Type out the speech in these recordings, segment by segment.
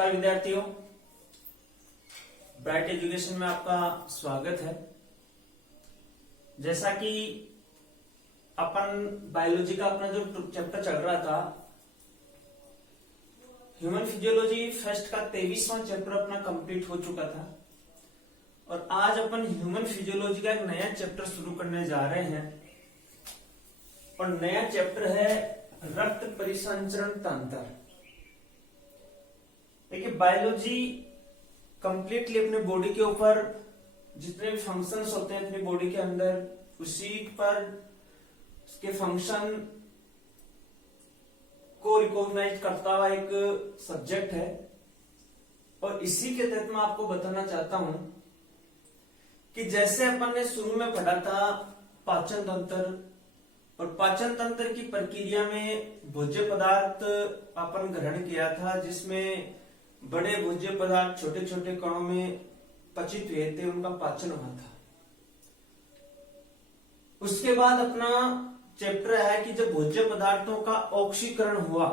नमस्कार विद्यार्थियों, bright education में आपका स्वागत है। जैसा कि अपन बायोलॉजी का अपना जो चैप्टर चल रहा था, ह्यूमन फिजियोलॉजी फर्स्ट का 23वां चैप्टर अपना कंप्लीट हो चुका था और आज अपन ह्यूमन फिजियोलॉजी का एक नया चैप्टर शुरू करने जा रहे हैं और नया चैप्टर है रक्त परिसंचरण तंत्र। देखिए, बायोलॉजी कंप्लीटली अपने बॉडी के ऊपर जितने भी फंक्शंस होते हैं अपनी बॉडी के अंदर, उसी पर उसके फंक्शन को रिकॉग्नाइज करता हुआ एक सब्जेक्ट है। और इसी के तहत मैं आपको बताना चाहता हूं कि जैसे अपन ने शुरू में पढ़ा था पाचन तंत्र, और पाचन तंत्र की प्रक्रिया में भोज्य पदार्थ अपन ग्रहण किया था, जिसमें बड़े भोज्य पदार्थ छोटे छोटे कणों में पचित हुए थे, उनका पाचन हुआ था। उसके बाद अपना चैप्टर है कि जब भोज्य पदार्थों का ऑक्सीकरण हुआ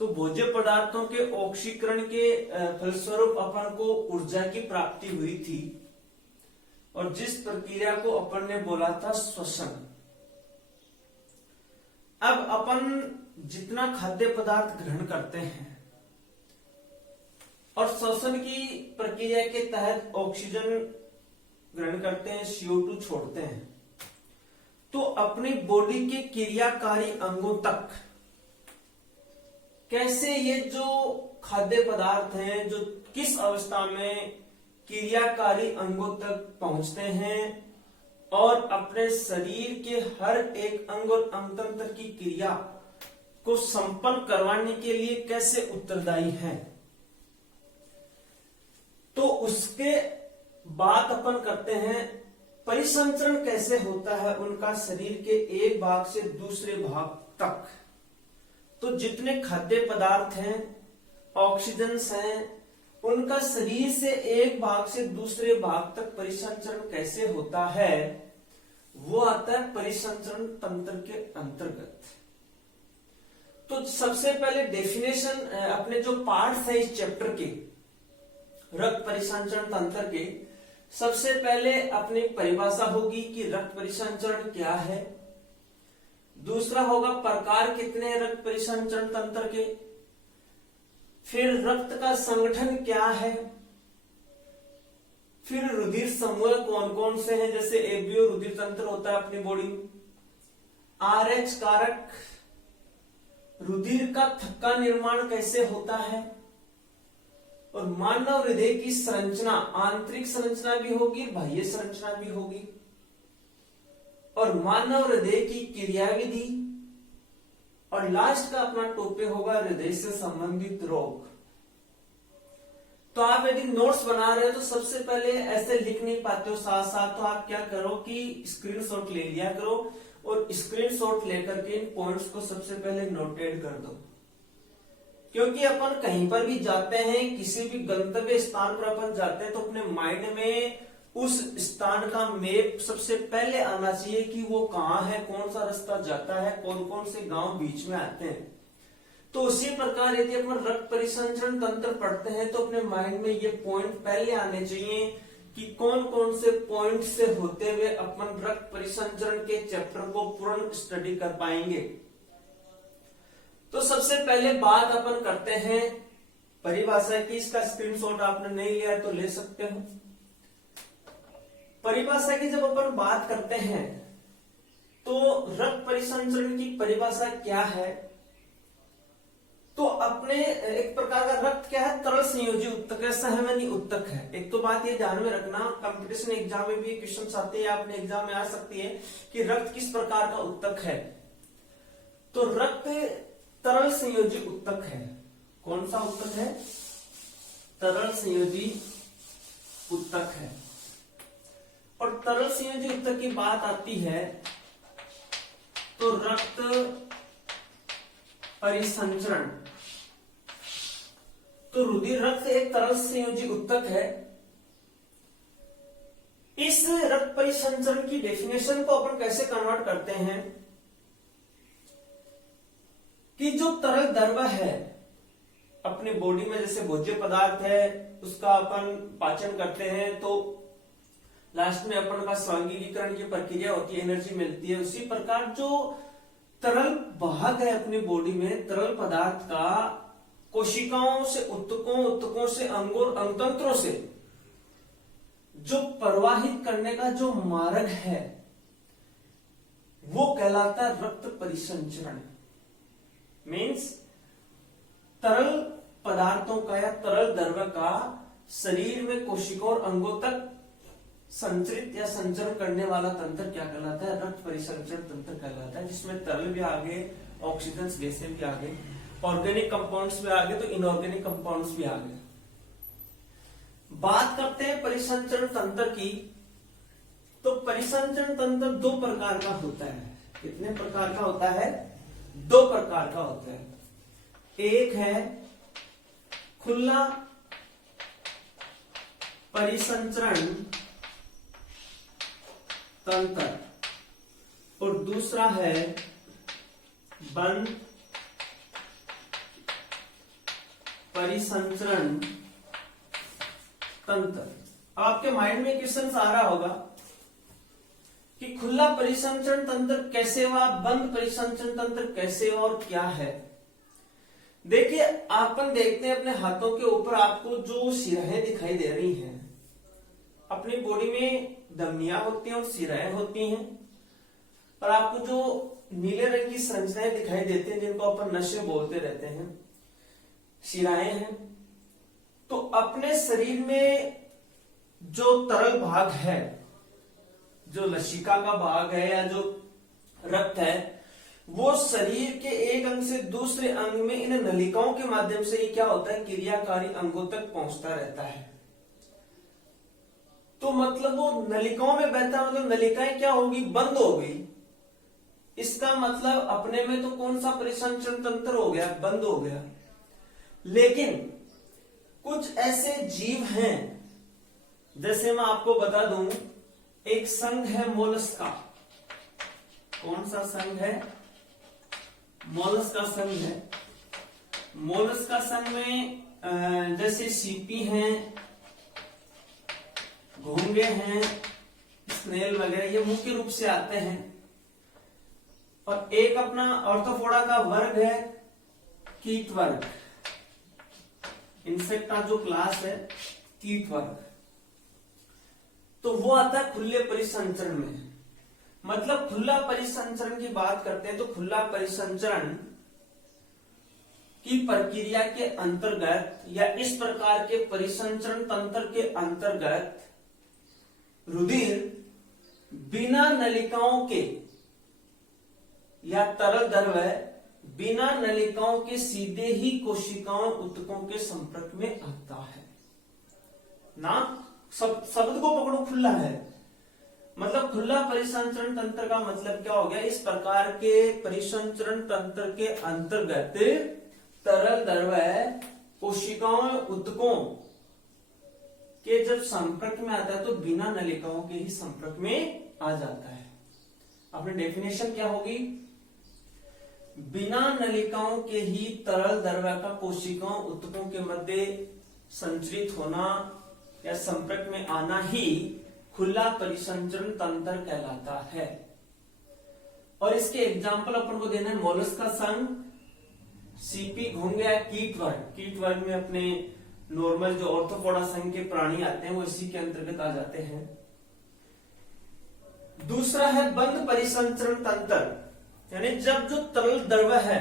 तो भोज्य पदार्थों के ऑक्सीकरण के फलस्वरूप अपन को ऊर्जा की प्राप्ति हुई थी, और जिस प्रक्रिया को अपन ने बोला था श्वसन। अब अपन जितना खाद्य पदार्थ ग्रहण करते हैं और श्वसन की प्रक्रिया के तहत ऑक्सीजन ग्रहण करते हैं, CO2 छोड़ते हैं, तो अपनी बॉडी के क्रियाकारी अंगों तक कैसे ये जो खाद्य पदार्थ हैं, जो किस अवस्था में क्रियाकारी अंगों तक पहुंचते हैं और अपने शरीर के हर एक अंग और अंगतंत्र की क्रिया को संपन्न करवाने के लिए कैसे उत्तरदायी हैं। तो उसके बाद अपन करते हैं परिसंचरण कैसे होता है उनका शरीर के एक भाग से दूसरे भाग तक। तो जितने खाद्य पदार्थ हैं, ऑक्सीजन्स हैं, उनका शरीर से एक भाग से दूसरे भाग तक परिसंचरण कैसे होता है, वो आता है परिसंचरण तंत्र के अंतर्गत। तो सबसे पहले डेफिनेशन, अपने जो पार्ट्स है इस चैप्टर के रक्त परिसंचरण तंत्र के, सबसे पहले अपनी परिभाषा होगी कि रक्त परिसंचरण क्या है। दूसरा होगा प्रकार कितने हैं रक्त परिसंचरण तंत्र के। फिर रक्त का संगठन क्या है। फिर रुधिर समूह कौन कौन से हैं, जैसे एबीओ रुधिर तंत्र होता है अपनी बॉडी में। RH कारक, रुधिर का थक्का निर्माण कैसे होता है, और मानव हृदय की संरचना, आंतरिक संरचना भी होगी, बाह्य संरचना भी होगी, और मानव हृदय की क्रियाविधि, और लास्ट का अपना टॉपिक होगा हृदय से संबंधित रोग। तो आप यदि नोट्स बना रहे हो तो सबसे पहले ऐसे लिख नहीं पाते हो साथ साथ, तो आप क्या करो कि स्क्रीनशॉट ले लिया करो और स्क्रीनशॉट लेकर के इन पॉइंट्स को सबसे पहले नोटेड कर दो। क्योंकि अपन कहीं पर भी जाते हैं, किसी भी गंतव्य स्थान पर अपन जाते हैं, तो अपने माइंड में उस स्थान का मैप सबसे पहले आना चाहिए कि वो कहाँ है, कौन सा रास्ता जाता है, कौन कौन से गांव बीच में आते हैं। तो उसी प्रकार यदि अपन रक्त परिसंचरण तंत्र पढ़ते हैं तो अपने माइंड में ये पॉइंट पहले आने चाहिए कि कौन कौन से पॉइंट से होते हुए अपन रक्त परिसंचरण के चैप्टर को पूर्ण स्टडी कर पाएंगे। तो सबसे पहले बात अपन करते हैं परिभाषा की। इसका स्क्रीनशॉट आपने नहीं लिया तो ले सकते हो। परिभाषा की जब अपन बात करते हैं तो रक्त परिसंचरण की परिभाषा क्या है, तो अपने एक प्रकार का रक्त क्या है, तरल संयोजी उत्तक है, सहमनी उत्तक है। एक तो बात ये ध्यान में रखना, कंपटीशन एग्जाम में भी क्वेश्चन आते हैं, अपने एग्जाम में आ सकती है कि रक्त किस प्रकार का उत्तक है। तो रक्त तरल संयोजी उत्तक है। कौन सा उत्तक है? तरल संयोजी उत्तक है। और तरल संयोजी उत्तक की बात आती है तो रक्त परिसंचरण, तो रुधिर रक्त एक तरल संयोजी उत्तक है। इस रक्त परिसंचरण की डेफिनेशन को अपन कैसे कन्वर्ट करते हैं कि जो तरल द्रव्य है अपने बॉडी में जैसे भोज्य पदार्थ है उसका अपन पाचन करते हैं तो लास्ट में अपन का स्वांगीकरण की प्रक्रिया होती है, एनर्जी मिलती है। उसी प्रकार जो तरल भाग है अपनी बॉडी में, तरल पदार्थ का कोशिकाओं से उत्तकों, उत्तकों से अंगों और अंगतंत्रों से जो प्रवाहित करने का जो मार्ग है वो कहलाता है रक्त परिसंचरण। मीन्स तरल पदार्थों का या तरल द्रव्य का शरीर में कोशिकाओं और अंगों तक संचरित या संचरण करने वाला तंत्र क्या कहलाता है? रक्त परिसंचरण तंत्र कहलाता है, जिसमें तरल भी आगे, ऑक्सीजन गैसें भी आगे, ऑर्गेनिक कंपाउंड्स भी आगे, तो इनऑर्गेनिक कंपाउंड्स भी आगे। बात करते हैं परिसंचरण तंत्र की, तो परिसंचरण तंत्र दो प्रकार का होता है। कितने प्रकार का होता है? दो प्रकार का होता है। एक है खुला परिसंचरण तंत्र और दूसरा है बंद परिसंचरण तंत्र। आपके माइंड में क्वेश्चन आ रहा होगा कि खुला परिसंचरण तंत्र कैसे हुआ, बंद परिसंचरण तंत्र कैसे हुआ और क्या है। देखिए, अपन देखते हैं अपने हाथों के ऊपर आपको जो शिराएं दिखाई दे रही हैं, अपनी बॉडी में धमनियां होती हैं और शिराएं होती हैं, और आपको जो नीले रंग की संरचनाएं दिखाई देती हैं जिनको अपन नशे बोलते रहते हैं, शिराएं हैं। तो अपने शरीर में जो तरल भाग है, जो लसिका का भाग है या जो रक्त है, वो शरीर के एक अंग से दूसरे अंग में इन नलिकाओं के माध्यम से ये क्या होता है, क्रियाकारी अंगों तक पहुंचता रहता है। तो मतलब वो नलिकाओं में बहता, मतलब नलिकाएं क्या होगी, बंद हो गई। इसका मतलब अपने में तो कौन सा परिसंचरण तंत्र हो गया, बंद हो गया। लेकिन कुछ ऐसे जीव हैं, जैसे मैं आपको बता दूं, एक संघ है मोलस्का। कौन सा संघ है? मोलस्का संघ है। मोलस्का संघ में जैसे सीपी हैं, घोंगे हैं, स्नेल वगैरह, ये मुख्य रूप से आते हैं। और एक अपना ऑर्थोपोडा का वर्ग है कीट वर्ग, इंसेक्ट का जो क्लास है कीट वर्ग, तो वो आता है खुले परिसंचरण में। मतलब खुला परिसंचरण की बात करते हैं तो खुला परिसंचरण की प्रक्रिया के अंतर्गत या इस प्रकार के परिसंचरण तंत्र के अंतर्गत रुधिर बिना नलिकाओं के या तरल द्रव्य बिना नलिकाओं के सीधे ही कोशिकाओं उत्तकों के संपर्क में आता है ना। शब्द को पकड़ो, खुला है मतलब खुला परिसंचरण तंत्र का मतलब क्या हो गया, इस प्रकार के परिसंचरण तंत्र के अंतर्गत तरल द्रव्य कोशिकाओं उत्तकों के जब संपर्क में आता है तो बिना नलिकाओं के ही संपर्क में आ जाता है। अपनी डेफिनेशन क्या होगी, बिना नलिकाओं के ही तरल द्रव्य का कोशिकाओं उत्तकों के मध्य संचरित होना या संपर्क में आना ही खुला परिसंचरण तंत्र कहलाता है। और इसके एग्जाम्पल अपन को देना है मोलस्का संघ, सीपी, घोंगे या कीट वर्ग। कीट वर्ग में अपने नॉर्मल जो ऑर्थोपोडा संघ के प्राणी आते हैं वो इसी के अंतर्गत आ जाते हैं। दूसरा है बंद परिसंचरण तंत्र, यानी जब जो तरल द्रव्य है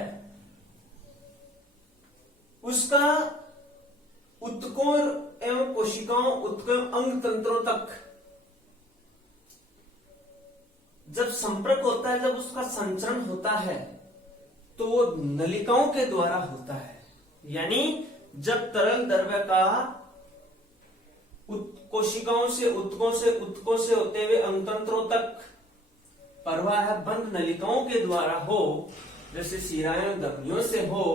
उसका उत्तकों एवं कोशिकाओं उत्तक अंग तंत्रों तक जब संपर्क होता है, जब उसका संचरण होता है तो वो नलिकाओं के द्वारा होता है। यानी जब तरल द्रव्य का कोशिकाओं से उत्तकों से होते हुए अंगतंत्रों तक प्रवाह बंद नलिकाओं के द्वारा हो, जैसे शिराएं धमनियों से हो,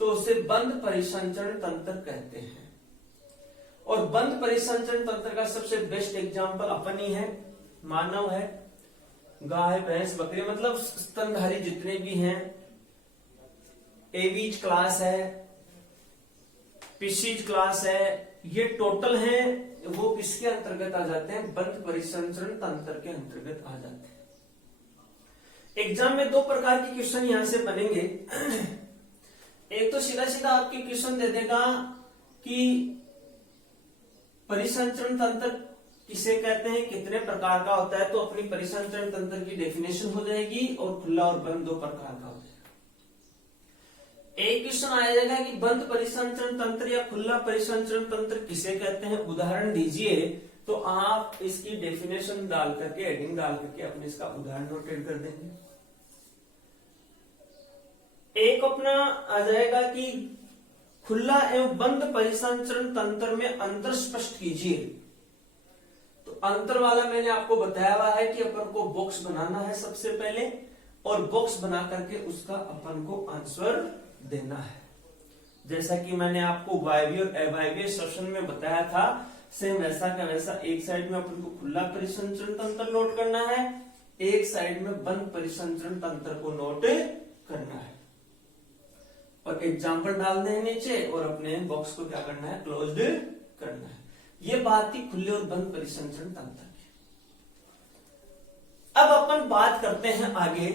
तो उसे बंद परिसंचरण तंत्र कहते हैं। और बंद परिसंचरण तंत्र का सबसे बेस्ट एग्जांपल अपन ही है, मानव है, गाय, भैंस, बकरी, मतलब स्तनधारी जितने भी हैं, एवीज क्लास है, स्पीशीज क्लास है, ये टोटल हैं, वो किसके अंतर्गत आ जाते हैं? बंद परिसंचरण तंत्र के अंतर्गत आ जाते हैं। एग्जाम में दो प्रकार के क्वेश्चन यहां से बनेंगे। एक तो सीधा सीधा आपके क्वेश्चन दे देगा कि परिसंचरण तंत्र किसे कहते हैं, कितने प्रकार का होता है, तो अपनी परिसंचरण तंत्र की डेफिनेशन हो जाएगी, और खुला और बंद दो प्रकार का हो जाएगा। एक क्वेश्चन आ जाएगा कि बंद परिसंचरण तंत्र या खुला परिसंचरण तंत्र किसे कहते हैं, उदाहरण दीजिए, तो आप इसकी डेफिनेशन डाल करके, हेडिंग डाल करके अपने इसका उदाहरण नोटेट कर देंगे। एक अपना आ जाएगा कि खुला एवं बंद परिसंचरण तंत्र में अंतर स्पष्ट कीजिए। तो अंतर वाला मैंने आपको बताया हुआ है कि अपन को बॉक्स बनाना है सबसे पहले, और बॉक्स बना करके उसका अपन को आंसर देना है। जैसा कि मैंने आपको वायवीय और अवायवीय श्वसन में बताया था, सेम वैसा का वैसा एक साइड में अपन को खुला परिसंचरण तंत्र नोट करना है, एक साइड में बंद परिसंचरण तंत्र को नोट करना है, और एग्जाम्पल डाल दें नीचे, और अपने बॉक्स को क्या करना है, क्लोज्ड करना है। ये बात थी खुले और बंद परिसंचरण तंत्र की। अब अपन बात करते हैं आगे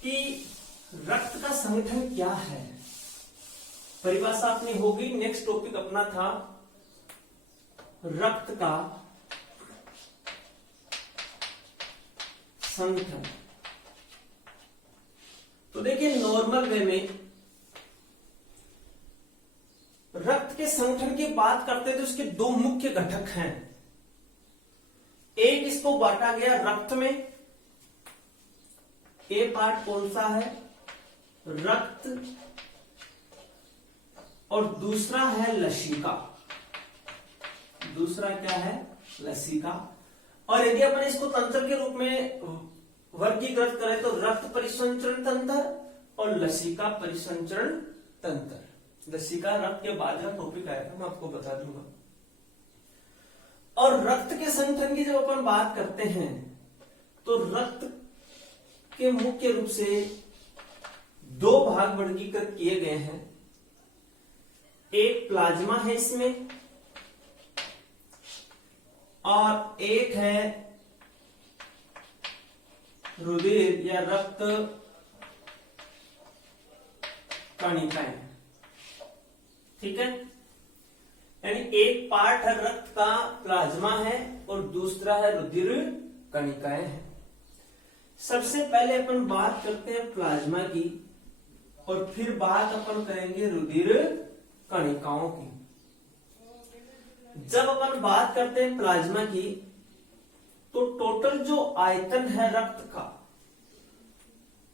कि रक्त का संगठन क्या है। परिभाषा अपनी होगी। नेक्स्ट टॉपिक अपना था रक्त का संगठन। तो देखिए, नॉर्मल वे में रक्त के संगठन की बात करते हैं तो इसके दो मुख्य घटक हैं। एक इसको बांटा गया रक्त में, ए पार्ट कौन सा है, रक्त, और दूसरा है लसिका। दूसरा क्या है, लसिका। और यदि अपन इसको तंत्र के रूप में वर्गीकृत करें तो रक्त परिसंचरण तंत्र और लसिका परिसंचरण तंत्र। लसिका रक्त के बाद का टॉपिक आएगा, मैं आपको बता दूंगा। और रक्त के संगठन की जब अपन बात करते हैं तो रक्त के मुख्य रूप से दो भाग वर्गीकृत किए गए हैं। एक प्लाज्मा है इसमें, और एक है रुधिर या रक्त कणिकाएं। ठीक है, यानी एक पार्ट है रक्त का प्लाज्मा है और दूसरा है रुधिर कणिकाएं हैं। सबसे पहले अपन बात करते हैं प्लाज्मा की, और फिर बात अपन करेंगे रुधिर कणिकाओं की। जब अपन बात करते हैं प्लाज्मा की, तो टोटल जो आयतन है रक्त का,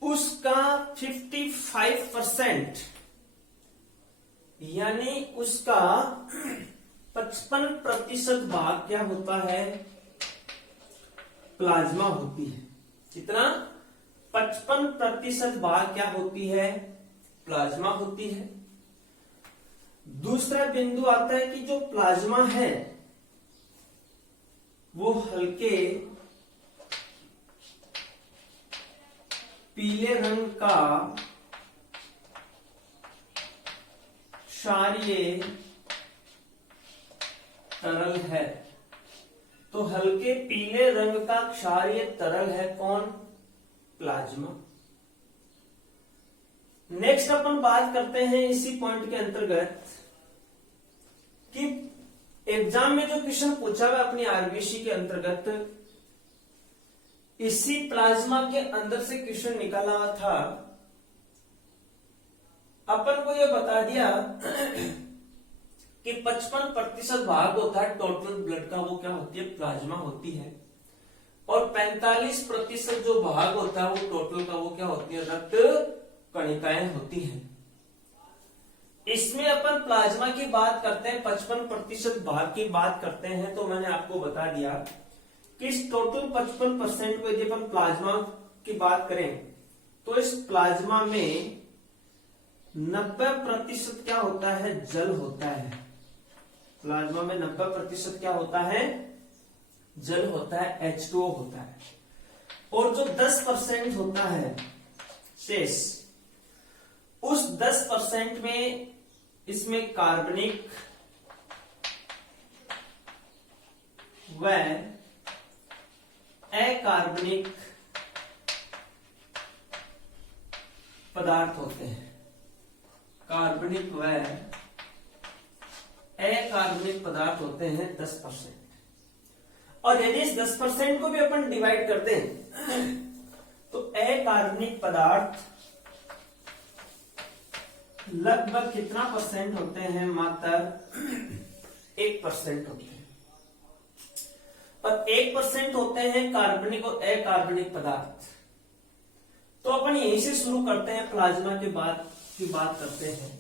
उसका 55% यानी उसका 55% भाग क्या होता है, प्लाज्मा होती है। कितना, 55% भाग क्या होती है, प्लाज्मा होती है। दूसरा बिंदु आता है कि जो प्लाज्मा है वो हल्के पीले रंग का क्षारीय तरल है। तो हल्के पीले रंग का क्षारीय तरल है कौन, प्लाज्मा। नेक्स्ट अपन बात करते हैं इसी पॉइंट के अंतर्गत कि एग्जाम में जो क्वेश्चन पूछा हुआ अपनी आरबीसी के अंतर्गत, इसी प्लाज्मा के अंदर से क्वेश्चन निकाला हुआ था। अपन को यह बता दिया कि 55% भाग होता है टोटल ब्लड का, वो क्या होती है, प्लाज्मा होती है। और 45% जो भाग होता है वो टोटल का, वो क्या होती है, रक्त कणिकाएं होती हैं। इसमें अपन प्लाज्मा की बात करते हैं, 55% भाग की बात करते हैं। तो मैंने आपको बता दिया कि इस टोटल 55% को यदि अपन प्लाज्मा की बात करें तो इस प्लाज्मा में 90% क्या होता है, जल होता है। प्लाज्मा में 90% क्या होता है, जल होता है, H2O होता है। और जो 10% होता है शेष, उस 10% में इसमें कार्बनिक व अकार्बनिक पदार्थ होते हैं। कार्बनिक व अकार्बनिक पदार्थ होते हैं 10%। और यदि इस 10% को भी अपन डिवाइड करते हैं तो अकार्बनिक पदार्थ लगभग कितना परसेंट होते हैं? मात्र 1% होते हैं। और 1% होते हैं कार्बनिक और अकार्बनिक पदार्थ। तो अपन यहीं से शुरू करते हैं, प्लाज्मा के बाद की बात करते हैं।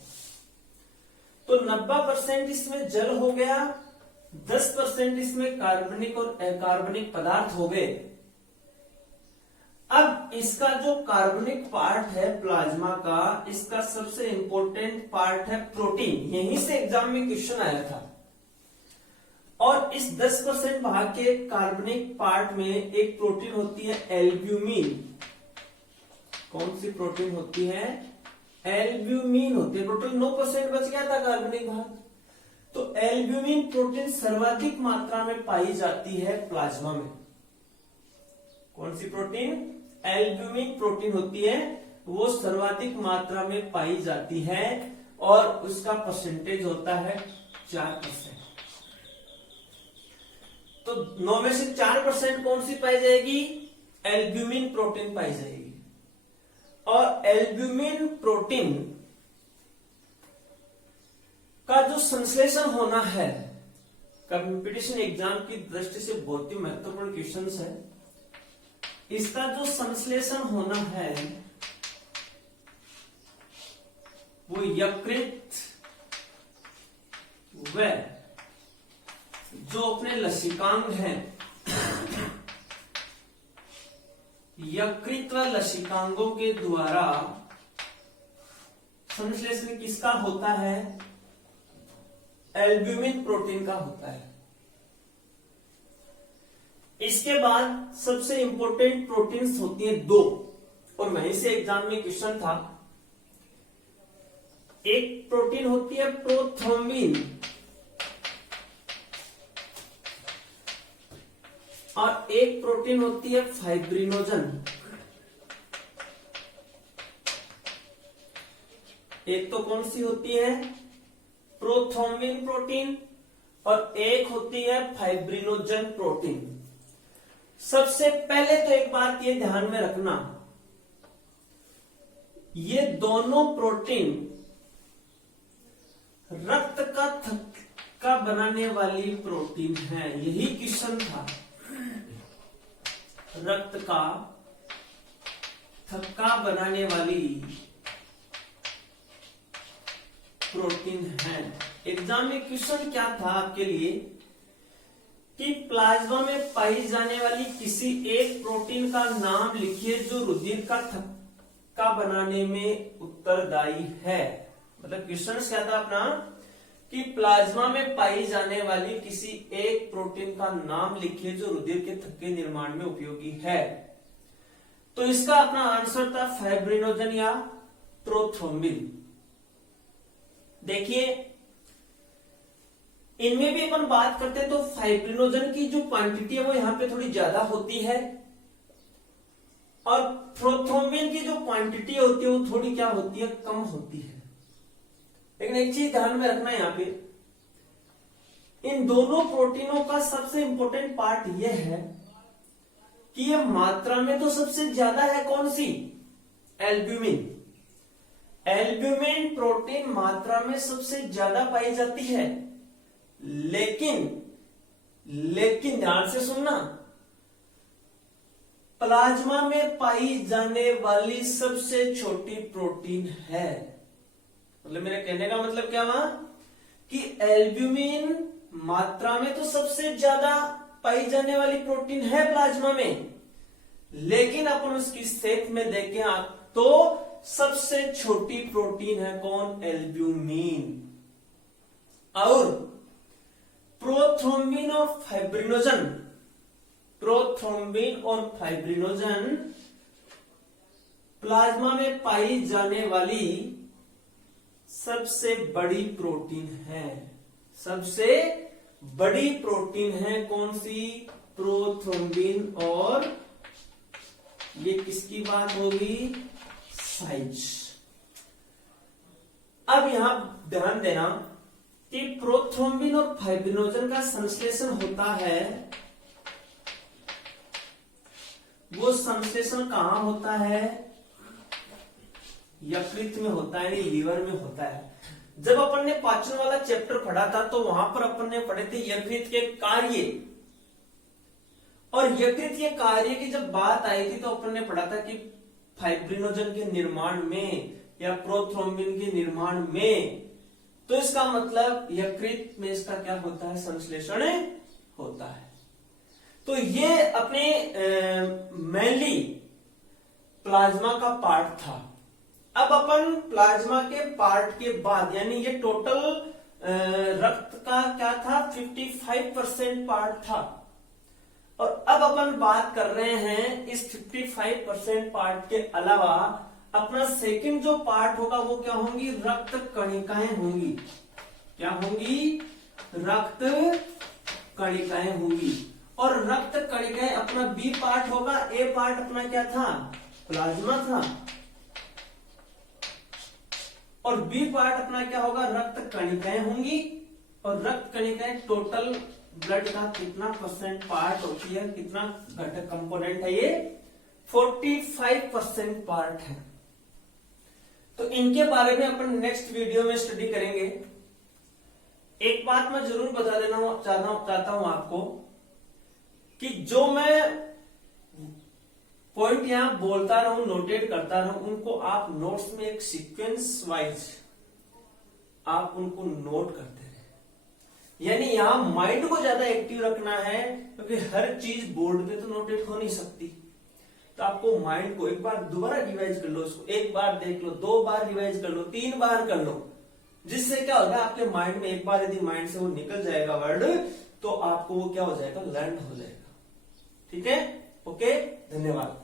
तो 90% इसमें जल हो गया, 10% इसमें कार्बनिक और अकार्बनिक पदार्थ हो गए। अब इसका जो कार्बनिक पार्ट है प्लाज्मा का, इसका सबसे इंपॉर्टेंट पार्ट है प्रोटीन। यहीं से एग्जाम में क्वेश्चन आया था। और इस 10% भाग के कार्बनिक पार्ट में एक प्रोटीन होती है एल्ब्यूमिन। कौन सी प्रोटीन होती है? एल्ब्यूमिन होती है। टोटल 9% बच गया था कार्बनिक भाग। तो एल्ब्यूमिन प्रोटीन सर्वाधिक मात्रा में पाई जाती है प्लाज्मा में। कौन सी प्रोटीन? एल्ब्यूमिन प्रोटीन होती है, वो सर्वाधिक मात्रा में पाई जाती है और उसका परसेंटेज होता है 4%। तो 9 में से 4% कौन सी पाई जाएगी? एल्ब्यूमिन प्रोटीन पाई जाएगी। और एल्ब्यूमिन प्रोटीन का जो संश्लेषण होना है, कंपटीशन एग्जाम की दृष्टि से बहुत ही महत्वपूर्ण क्वेश्चन है। इसका जो संश्लेषण होना है वो यकृत व जो अपने लसिकांग हैं, यकृत व लसिकांगों के द्वारा संश्लेषण किसका होता है? एल्ब्यूमिन प्रोटीन का होता है। इसके बाद सबसे इंपॉर्टेंट प्रोटीन्स होती हैं 2, और वहीं से एग्जाम में क्वेश्चन था। एक प्रोटीन होती है प्रोथ्रोम्बिन और एक प्रोटीन होती है फाइब्रिनोजन। एक तो कौन सी होती है? प्रोथ्रोम्बिन प्रोटीन, और एक होती है फाइब्रिनोजन प्रोटीन। सबसे पहले तो एक बात ये ध्यान में रखना, ये दोनों प्रोटीन रक्त का थक्का बनाने वाली प्रोटीन है। यही क्वेश्चन था। रक्त का थक्का बनाने वाली प्रोटीन है। एग्जाम में क्वेश्चन क्या था आपके लिए कि प्लाज्मा में पाई जाने वाली किसी एक प्रोटीन का नाम लिखिए जो रुधिर का थक्का बनाने में उत्तरदायी है। मतलब क्वेश्चन क्या था अपना कि प्लाज्मा में पाई जाने वाली किसी एक प्रोटीन का नाम लिखिए जो रुधिर के थक्के निर्माण में उपयोगी है। तो इसका अपना आंसर था फाइब्रिनोजन या प्रोथ्रोम्बिन। देखिए इनमें भी अपन बात करते हैं तो फाइब्रिनोजन की जो क्वांटिटी है वो यहां पे थोड़ी ज्यादा होती है, और प्रोथ्रोम्बिन की जो क्वांटिटी होती है वो थोड़ी क्या होती है? कम होती है। लेकिन एक चीज ध्यान में रखना यहां पे, इन दोनों प्रोटीनों का सबसे इंपॉर्टेंट पार्ट यह है कि ये मात्रा में तो सबसे ज्यादा है कौन सी? एल्ब्यूमिन। एल्ब्यूमिन प्रोटीन मात्रा में सबसे ज्यादा पाई जाती है, लेकिन ध्यान से सुनना, प्लाज्मा में पाई जाने वाली सबसे छोटी प्रोटीन है। मतलब मेरे कहने का मतलब क्या हुआ कि एल्ब्यूमिन मात्रा में तो सबसे ज्यादा पाई जाने वाली प्रोटीन है प्लाज्मा में, लेकिन अपन उसकी सेप में देखें तो सबसे छोटी प्रोटीन है कौन? एल्ब्यूमिन। और प्रोथ्रोम्बिन और फाइब्रिनोजन, प्रोथ्रोम्बिन और फाइब्रिनोजन प्लाज्मा में पाई जाने वाली सबसे बड़ी प्रोटीन है। सबसे बड़ी प्रोटीन है कौन सी? प्रोथ्रोम्बिन। और ये किसकी बात होगी? साइज। अब यहां ध्यान देना कि प्रोथ्रोम्बिन और फाइब्रिनोजन का संश्लेषण होता है, वो संश्लेषण कहां होता है? यकृत में होता है, लीवर में होता है। जब अपन ने पाचन वाला चैप्टर पढ़ा था तो वहां पर अपन ने पढ़े थे यकृत के कार्य, और यकृत के कार्य की जब बात आई थी तो अपन ने पढ़ा था कि फाइब्रिनोजन के निर्माण में या प्रोथ्रोम्बिन के निर्माण में, तो इसका मतलब यकृत में इसका क्या होता है? संश्लेषण होता है। तो ये अपने मेनली प्लाज्मा का पार्ट था। अब अपन प्लाज्मा के पार्ट के बाद, यानी ये टोटल रक्त का क्या था? 55% पार्ट था। और अब अपन बात कर रहे हैं इस 55% पार्ट के अलावा अपना सेकंड जो पार्ट होगा वो क्या होंगी? रक्त कणिकाएं होंगी। क्या होंगी? रक्त कणिकाएं होंगी। और रक्त कणिकाएं अपना बी पार्ट होगा। ए पार्ट अपना क्या था? प्लाज्मा था। और बी पार्ट अपना क्या होगा? रक्त कणिकाएं होंगी। और रक्त कणिकाएं टोटल ब्लड का कितना परसेंट पार्ट होती है? कितना घटक कंपोनेंट है ये? 45% पार्ट है। तो इनके बारे में अपन नेक्स्ट वीडियो में स्टडी करेंगे। एक बात मैं जरूर बता देना चाहता हूं आपको कि जो मैं पॉइंट यहां बोलता रहूं, नोटेट करता रहूं, उनको आप नोट्स में एक सीक्वेंस वाइज आप उनको नोट करते रहे। यानी यहां माइंड को ज्यादा एक्टिव रखना है, क्योंकि हर चीज बोर्ड पे तो नोटेट हो नहीं सकती। तो आपको माइंड को एक बार दोबारा रिवाइज कर लो, उसको एक बार देख लो, 2 बार रिवाइज कर लो, 3 बार कर लो। जिससे क्या होगा? आपके माइंड में एक बार यदि माइंड से वो निकल जाएगा वर्ड, तो आपको वो क्या हो जाएगा? लर्न हो जाएगा। ठीक है? ओके, धन्यवाद।